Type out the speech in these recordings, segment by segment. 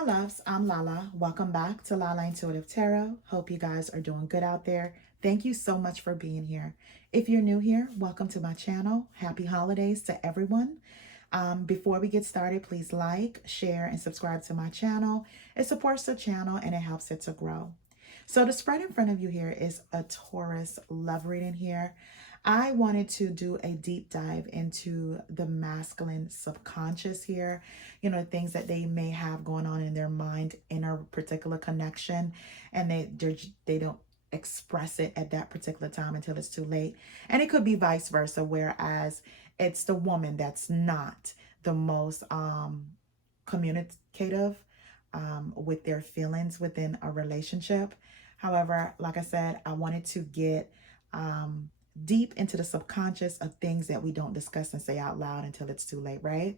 my loves, I'm Lala. Welcome back to Lala Intuitive Tarot. Hope you guys are doing good out there. Thank you so much for being here. If you're new here, welcome to my channel. Happy holidays to everyone. Before we get started, please like, share, and subscribe to my channel. It supports the channel and it helps it to grow. So the spread in front of you here is a Taurus love reading here. I wanted to do a deep dive into the masculine subconscious here, things that they may have going on in their mind in a particular connection, and they don't express it at that particular time until it's too late. And it could be vice versa, whereas it's the woman that's not the most communicative with their feelings within a relationship. However, like I said, I wanted to get deep into the subconscious of things that we don't discuss and say out loud until it's too late, right?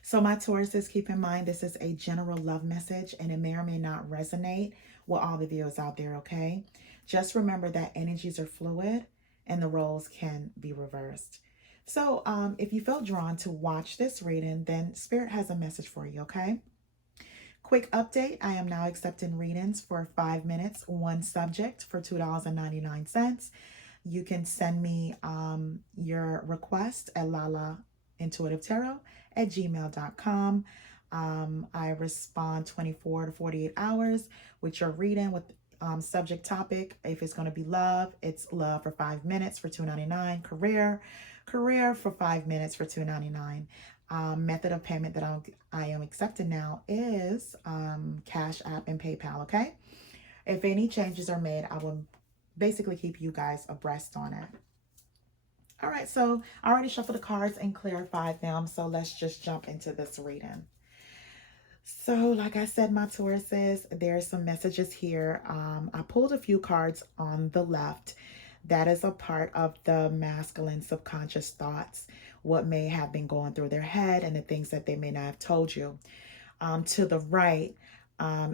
So my Tauruses, keep in mind, this is a general love message and it may or may not resonate with all the viewers out there, okay? Just remember that energies are fluid and the roles can be reversed. So if you felt drawn to watch this reading, then Spirit has a message for you, okay? Quick update, I am now accepting readings for 5 minutes, one subject for $2.99. You can send me your request at lalaintuitivetarot@gmail.com. I respond 24 to 48 hours with your reading with subject topic. If it's going to be love, it's love for 5 minutes for $2.99. Career for 5 minutes for $2.99. Method of payment that I am accepting now is Cash App and PayPal, okay? If any changes are made, I will basically keep you guys abreast on it. All right, so I already shuffled the cards and clarified them, so let's just jump into this reading. So like I said, my Tauruses, there's some messages here. I pulled a few cards on the left. That is a part of the masculine subconscious thoughts, what may have been going through their head and the things that they may not have told you. To the right,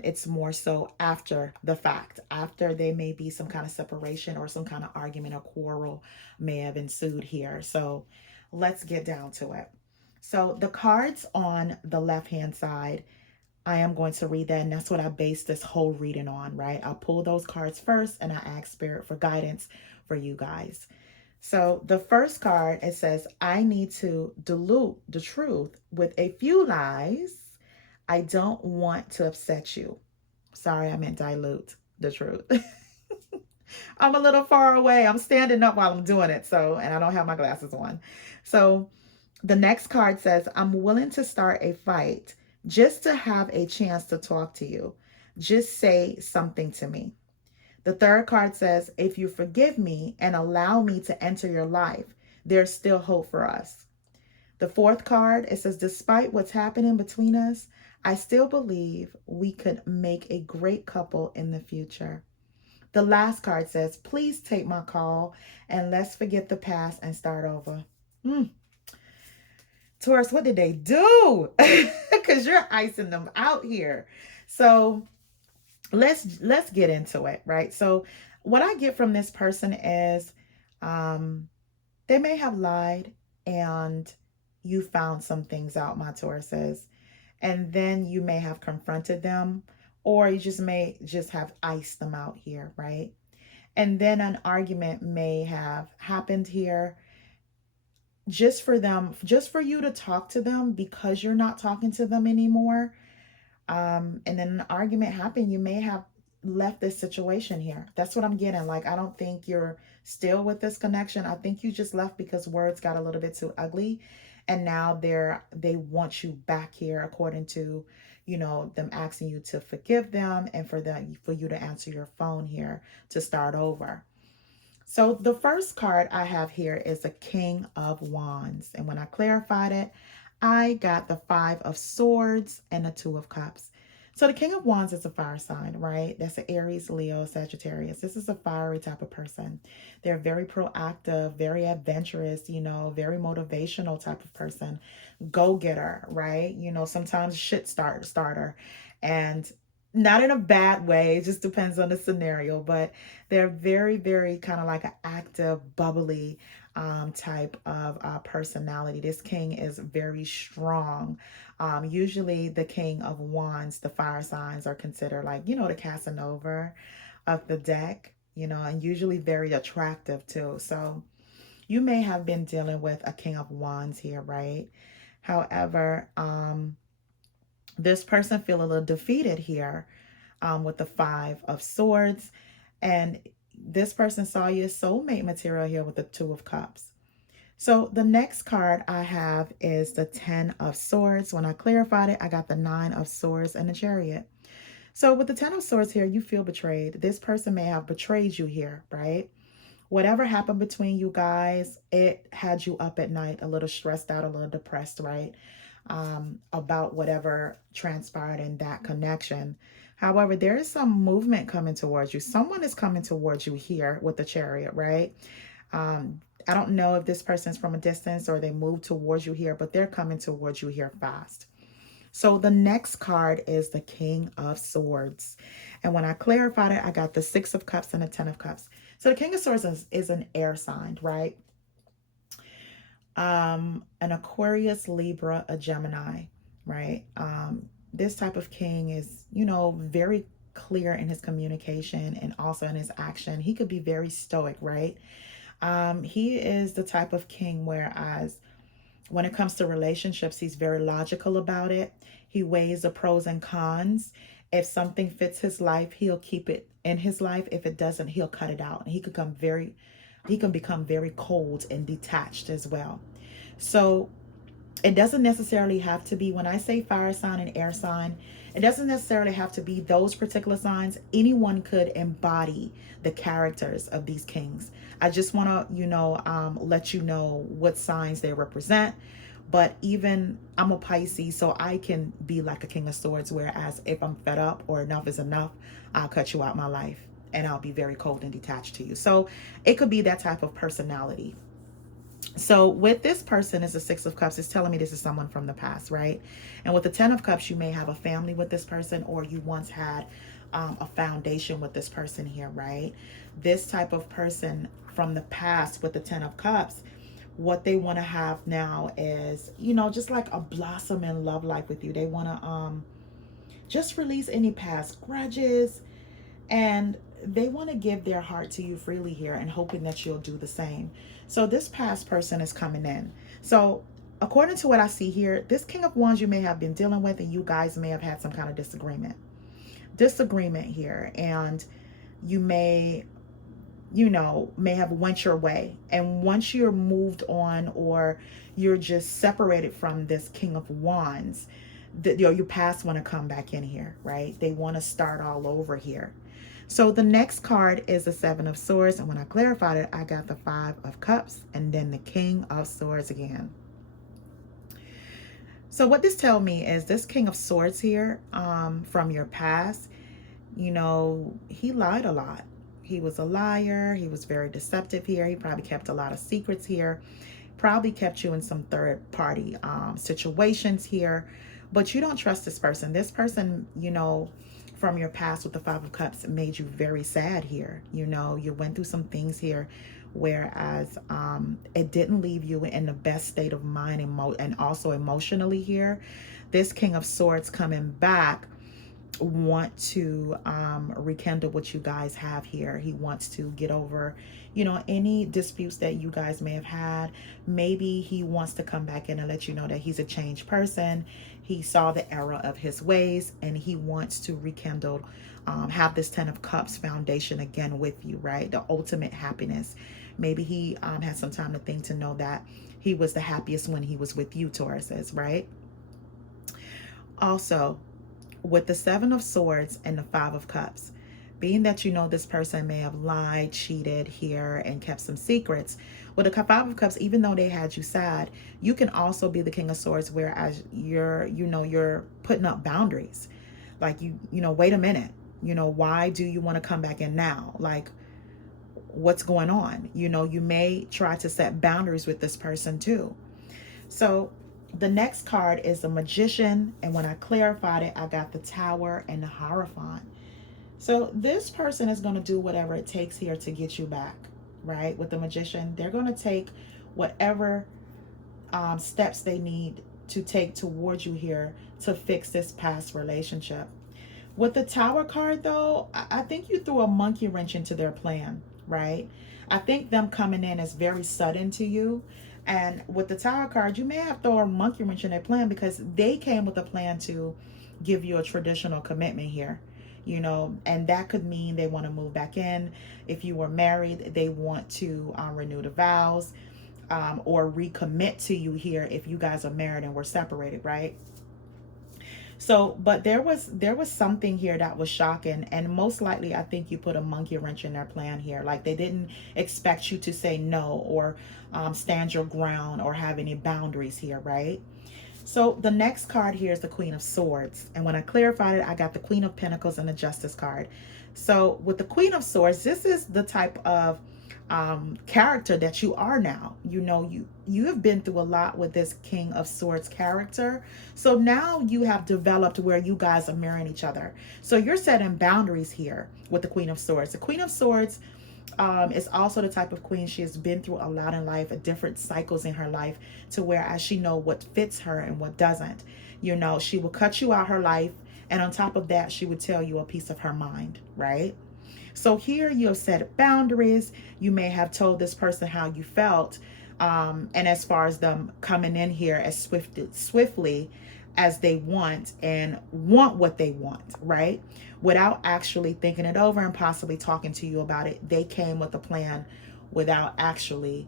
it's more so after the fact, after there may be some kind of separation or some kind of argument or quarrel may have ensued here. So let's get down to it. So the cards on the left-hand side, I am going to read that, and that's what I base this whole reading on, right? I'll pull those cards first and I ask Spirit for guidance for you guys. So the first card, it says, I need to dilute the truth with a few lies. I don't want to upset you. Sorry, I meant dilute the truth. I'm a little far away. I'm standing up while I'm doing it. And I don't have my glasses on. So the next card says, I'm willing to start a fight just to have a chance to talk to you. Just say something to me. The third card says, if you forgive me and allow me to enter your life, there's still hope for us. The fourth card, it says, despite what's happening between us, I still believe we could make a great couple in the future. The last card says, please take my call and let's forget the past and start over. Taurus, what did they do? Because you're icing them out here. So let's get into it, right? So what I get from this person is they may have lied and you found some things out, my Tauruses, and then you may have confronted them, or you may just have iced them out here, right? And then an argument may have happened here just for you to talk to them because you're not talking to them anymore. And then an argument happened. You may have left this situation here. That's what I'm getting. Like, I don't think you're still with this connection. I think you just left because words got a little bit too ugly. And now they want you back here according to, them asking you to forgive them and for you to answer your phone here to start over. So the first card I have here is the King of Wands. And when I clarified it, I got the 5 of Swords and the 2 of Cups. So the King of Wands is a fire sign, right? That's an Aries, Leo, Sagittarius. This is a fiery type of person. They're very proactive, very adventurous, very motivational type of person. Go-getter, right? Sometimes shit starter. And not in a bad way, it just depends on the scenario, but they're very, very kind of like an active, bubbly, type of personality. This king is very strong. Usually the king of wands, the fire signs are considered like, the Casanova of the deck, and usually very attractive too. So you may have been dealing with a king of wands here, right? However, this person feel a little defeated here with the five of swords. And this person saw you as soulmate material here with the two of cups. So the next card I have is the 10 of swords. When I clarified it, I got the 9 of swords and the chariot. So with the 10 of swords here, you feel betrayed. This person may have betrayed you here, right? Whatever happened between you guys, it had you up at night, a little stressed out, a little depressed, right? About whatever transpired in that connection. However, there is some movement coming towards you. Someone is coming towards you here with the chariot, right? I don't know if this person's from a distance or they moved towards you here, but they're coming towards you here fast. So the next card is the King of Swords. And when I clarified it, I got the 6 of Cups and the 10 of Cups. So the King of Swords is an air sign, right? An Aquarius, Libra, a Gemini, right? This type of king is, very clear in his communication and also in his action. He could be very stoic, right? He is the type of king whereas when it comes to relationships, he's very logical about it. He weighs the pros and cons. If something fits his life, he'll keep it in his life. If it doesn't, he'll cut it out. And he can become very cold and detached as well. So it doesn't necessarily have to be, when I say fire sign and air sign, it doesn't necessarily have to be those particular signs. Anyone could embody the characters of these kings. I just want to, let you know what signs they represent. But even I'm a Pisces, so I can be like a King of Swords, whereas if I'm fed up or enough is enough, I'll cut you out my life and I'll be very cold and detached to you. So it could be that type of personality. So with this person is the 6 of Cups. It's telling me this is someone from the past, right? And with the 10 of Cups, you may have a family with this person, or you once had a foundation with this person here, right? This type of person from the past with the 10 of Cups, what they want to have now is, just like a blossom in love life with you. They want to just release any past grudges, and they want to give their heart to you freely here and hoping that you'll do the same. So this past person is coming in. So according to what I see here, this King of Wands you may have been dealing with, and you guys may have had some kind of disagreement here. And you may have went your way. And once you're moved on, or you're just separated from this King of Wands, your past want to come back in here, right? They want to start all over here. So the next card is the 7 of Swords. And when I clarified it, I got the 5 of Cups and then the King of Swords again. So what this tells me is this King of Swords here, from your past, he lied a lot. He was a liar. He was very deceptive here. He probably kept a lot of secrets here. Probably kept you in some third party situations here. But you don't trust this person. This person, from your past with the 5 of Cups made you very sad here. You went through some things here, whereas it didn't leave you in the best state of mind and also emotionally here. This King of Swords coming back want to rekindle what you guys have here. He wants to get over, any disputes that you guys may have had. Maybe he wants to come back in and let you know that he's a changed person. He saw the error of his ways and he wants to rekindle, have this 10 of Cups foundation again with you, right? The ultimate happiness. Maybe he had some time to think, to know that he was the happiest when he was with you, Tauruses, right? Also, with the 7 of Swords and the 5 of Cups, being that this person may have lied, cheated here, and kept some secrets. With the 5 of Cups, even though they had you sad, you can also be the King of Swords, whereas you're putting up boundaries. Like, wait a minute, why do you want to come back in now? Like, what's going on? You may try to set boundaries with this person too. So the next card is the Magician, and when I clarified it, I got the Tower and the Hierophant. So this person is going to do whatever it takes here to get you back, right? With the Magician, they're going to take whatever steps they need to take towards you here to fix this past relationship. With the Tower card, though, I think you threw a monkey wrench into their plan, right? I think them coming in is very sudden to you. And with the Tower card, you may have thrown a monkey wrench in their plan because they came with a plan to give you a traditional commitment here, you know, and that could mean they want to move back in. If you were married, they want to renew the vows, or recommit to you here if you guys are married and were separated, right? So, but there was something here that was shocking, and most likely I think you put a monkey wrench in their plan here. Like they didn't expect you to say no, or stand your ground, or have any boundaries here, right? So the next card here is the Queen of Swords, and when I clarified it, I got the Queen of Pentacles and the Justice card. So with the Queen of Swords, this is the type of character that you are now. You know, you have been through a lot with this King of Swords character. So now you have developed where you guys are marrying each other. So you're setting boundaries here with the Queen of Swords. The Queen of Swords is also the type of queen. She has been through a lot in life, different cycles in her life, to where as she know what fits her and what doesn't. You know, she will cut you out her life, and on top of that, she would tell you a piece of her mind, right? So here you have set boundaries. You may have told this person how you felt. And as far as them coming in here as swiftly as they want, and want what they want, right? Without actually thinking it over and possibly talking to you about it. They came with a plan without actually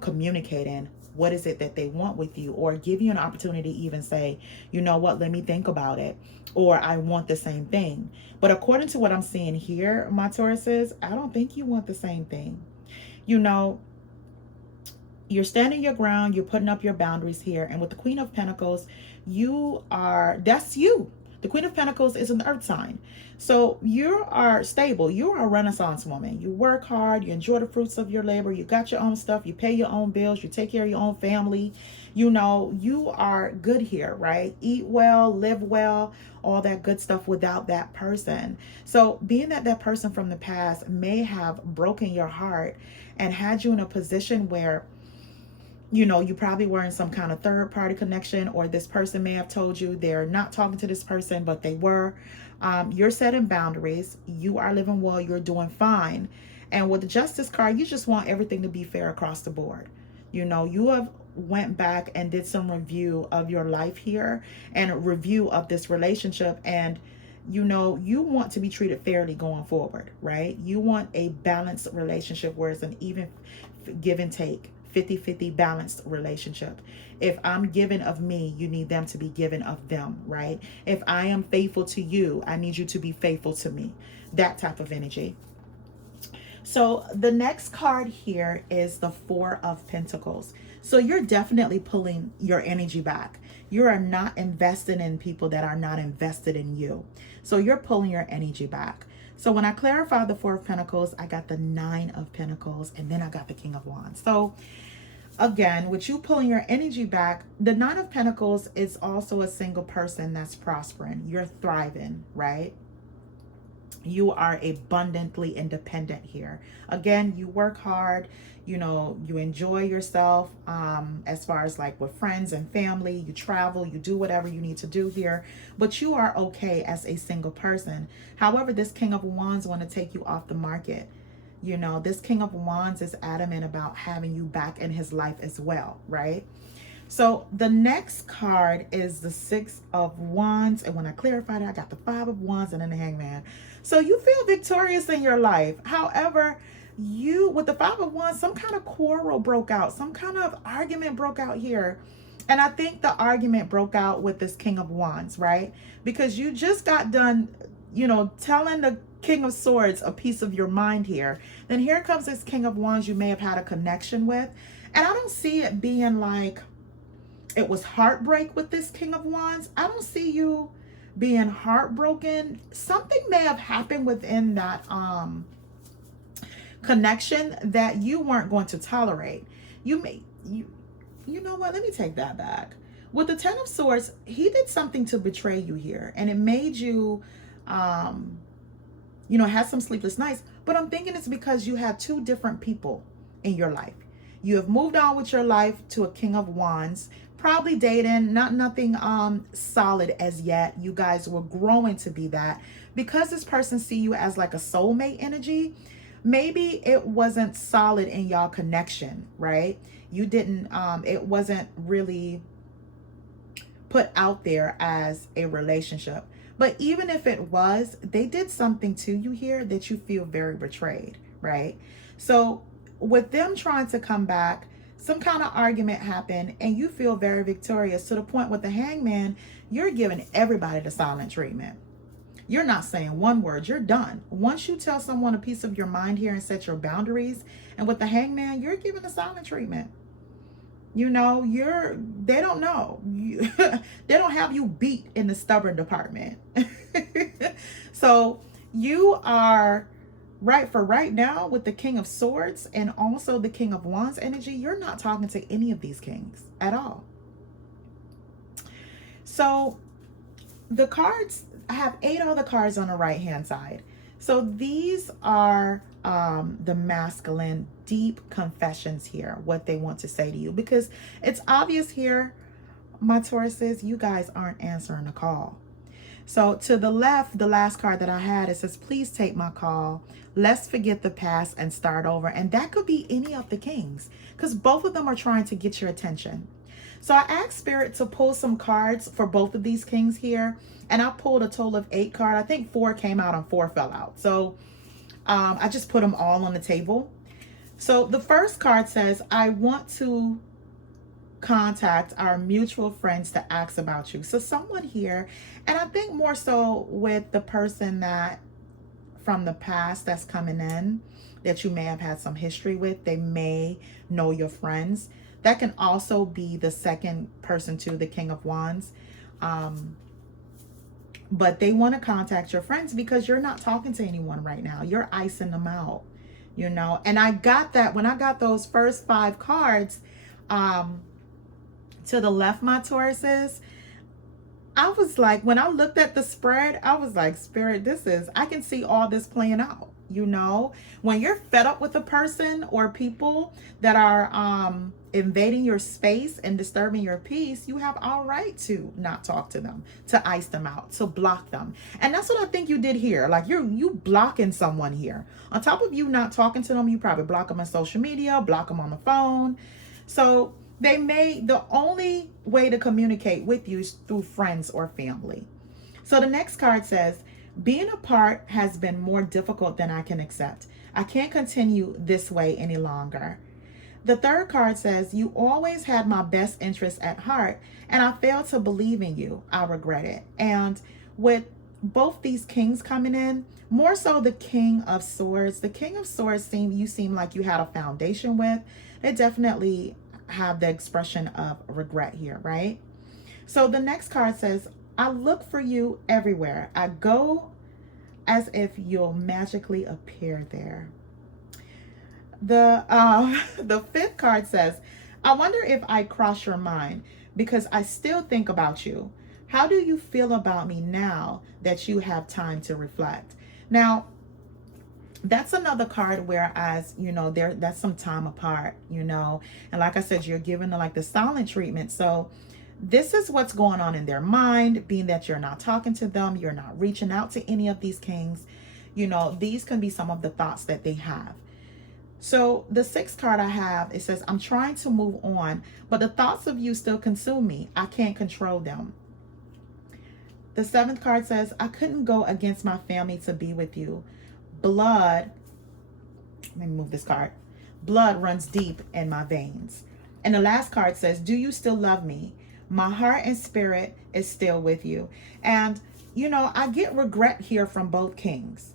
communicating what is it that they want with you, or give you an opportunity to even say, you know what, let me think about it, or I want the same thing. But according to what I'm seeing here, my Tauruses, I don't think you want the same thing. You know, you're standing your ground, you're putting up your boundaries here. And with the Queen of Pentacles, that's you. The Queen of Pentacles is an earth sign. So you are stable. You're a Renaissance woman. You work hard. You enjoy the fruits of your labor. You got your own stuff. You pay your own bills. You take care of your own family. You know, you are good here, right? Eat well, live well, all that good stuff without that person. So being that that person from the past may have broken your heart and had you in a position where, you know, you probably were in some kind of third party connection, or this person may have told you they're not talking to this person, but they were. You're setting boundaries. You are living well. You're doing fine. And with the Justice card, you just want everything to be fair across the board. You know, you have went back and did some review of your life here, and a review of this relationship. And, you know, you want to be treated fairly going forward, right? You want a balanced relationship where it's an even give and take. 50-50 balanced relationship. If I'm given of me, you need them to be given of them, right? If I am faithful to you, I need you to be faithful to me. That type of energy. So the next card here is the Four of Pentacles. So you're definitely pulling your energy back. You are not invested in people that are not invested in you. So you're pulling your energy back. So when I clarified the Four of Pentacles, I got the Nine of Pentacles, and then I got the King of Wands. So again, with you pulling your energy back, the Nine of Pentacles is also a single person that's prospering. You're thriving, right? You are abundantly independent here. Again, you work hard. You know, you enjoy yourself as far as like with friends and family. You travel, you do whatever you need to do here, but you are okay as a single person. However, this King of Wands want to take you off the market. You know, this King of Wands is adamant about having you back in his life as well, right? So the next card is the Six of Wands. And when I clarified it, I got the Five of Wands and then the Hangman. So you feel victorious in your life. However, you, with the Five of Wands, some kind of quarrel broke out. Some kind of argument broke out here. And I think the argument broke out with this King of Wands, right? Because you just got done, you know, telling the King of Swords a piece of your mind here. Then here comes this King of Wands you may have had a connection with. And I don't see it being like it was heartbreak with this King of Wands. I don't see you being heartbroken. Something may have happened within that connection that you weren't going to tolerate. You know what? Let me take that back. With the Ten of Swords, he did something to betray you here, and it made you you know, had some sleepless nights. But I'm thinking it's because you had two different people in your life. You have moved on with your life to a King of Wands, probably dating, nothing solid as yet. You guys were growing to be that. Because this person see you as like a soulmate energy, maybe it wasn't solid in y'all connection, right? You didn't, it wasn't really put out there as a relationship. But even if it was, they did something to you here that you feel very betrayed, right? So with them trying to come back, some kind of argument happened and you feel very victorious to the point with the Hangman, you're giving everybody the silent treatment. You're not saying one word, you're done. Once you tell someone a piece of your mind here and set your boundaries, and with the Hangman, you're giving the silent treatment. You know, they don't know. They don't have you beat in the stubborn department. So you are right now with the King of Swords and also the King of Wands energy. You're not talking to any of these kings at all. So the cards, I have 8 other cards on the right hand side. So these are the masculine deep confessions here, what they want to say to you, because it's obvious here, my Tauruses, you guys aren't answering the call. So to the left, the last card that I had, it says, please take my call. Let's forget the past and start over. And that could be any of the kings, because both of them are trying to get your attention. So I asked Spirit to pull some cards for both of these kings here. And I pulled a total of 8 cards. I think 4 came out and 4 fell out. So I just put them all on the table. So the first card says, I want to contact our mutual friends to ask about you. So someone here, and I think more so with the person that from the past that's coming in, that you may have had some history with, they may know your friends. That can also be the second person to the King of Wands. But they want to contact your friends because you're not talking to anyone right now. You're icing them out, you know. And I got that when I got those first 5 cards to the left, my Tauruses. I was like, when I looked at the spread, I was like, Spirit, I can see all this playing out, you know. When you're fed up with a person or people that are invading your space and disturbing your peace, you have all right to not talk to them, to ice them out, to block them. And that's what I think you did here. Like you blocking someone here. On top of you not talking to them, you probably block them on social media, block them on the phone. So the only way to communicate with you is through friends or family. So the next card says, being apart has been more difficult than I can accept. I can't continue this way any longer. The third card says, you always had my best interests at heart, and I failed to believe in you. I regret it. And with both these kings coming in, more so the King of Swords. The King of Swords you seem like you had a foundation with. They definitely have the expression of regret here, right? So the next card says, I look for you everywhere. I go as if you'll magically appear there. The fifth card says, I wonder if I cross your mind because I still think about you. How do you feel about me now that you have time to reflect? Now, that's another card whereas, you know, that's some time apart, you know, and like I said, you're given like the silent treatment. So this is what's going on in their mind, being that you're not talking to them, you're not reaching out to any of these kings. You know, these can be some of the thoughts that they have. So the 6th card I have, it says, I'm trying to move on, but the thoughts of you still consume me. I can't control them. The 7th card says, I couldn't go against my family to be with you. Blood, let me move this card. Blood runs deep in my veins. And the last card says, do you still love me? My heart and spirit is still with you. And, you know, I get regret here from both kings.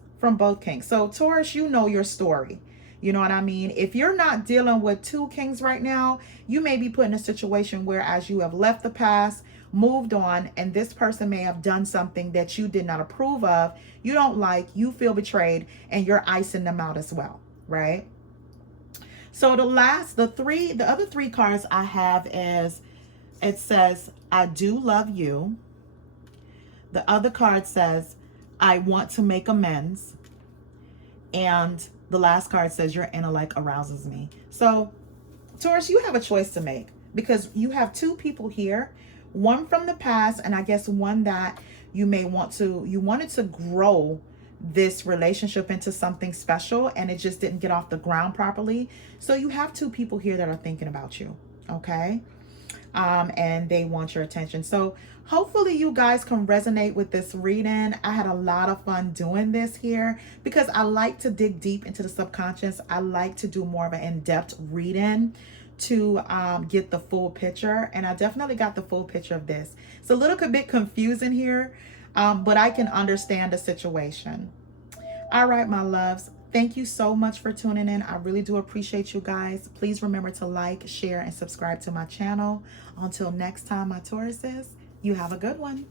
So Taurus, you know your story. You know what I mean? If you're not dealing with 2 kings right now, you may be put in a situation where as you have left the past, moved on, and this person may have done something that you did not approve of, you don't like, you feel betrayed, and you're icing them out as well, right? So the other 3 cards I have is, it says, I do love you. The other card says, I want to make amends. And the last card says, your intellect arouses me. So Taurus, you have a choice to make because you have two people here, one from the past, and I guess one that you wanted to grow this relationship into something special and it just didn't get off the ground properly. So you have two people here that are thinking about you, okay? And they want your attention. So hopefully you guys can resonate with this reading. I had a lot of fun doing this here because I like to dig deep into the subconscious. I like to do more of an in-depth reading to get the full picture, and I definitely got the full picture of this. It's a little bit confusing here, but I can understand the situation. All right, my loves. Thank you so much for tuning in. I really do appreciate you guys. Please remember to like, share, and subscribe to my channel. Until next time, my Tauruses, you have a good one.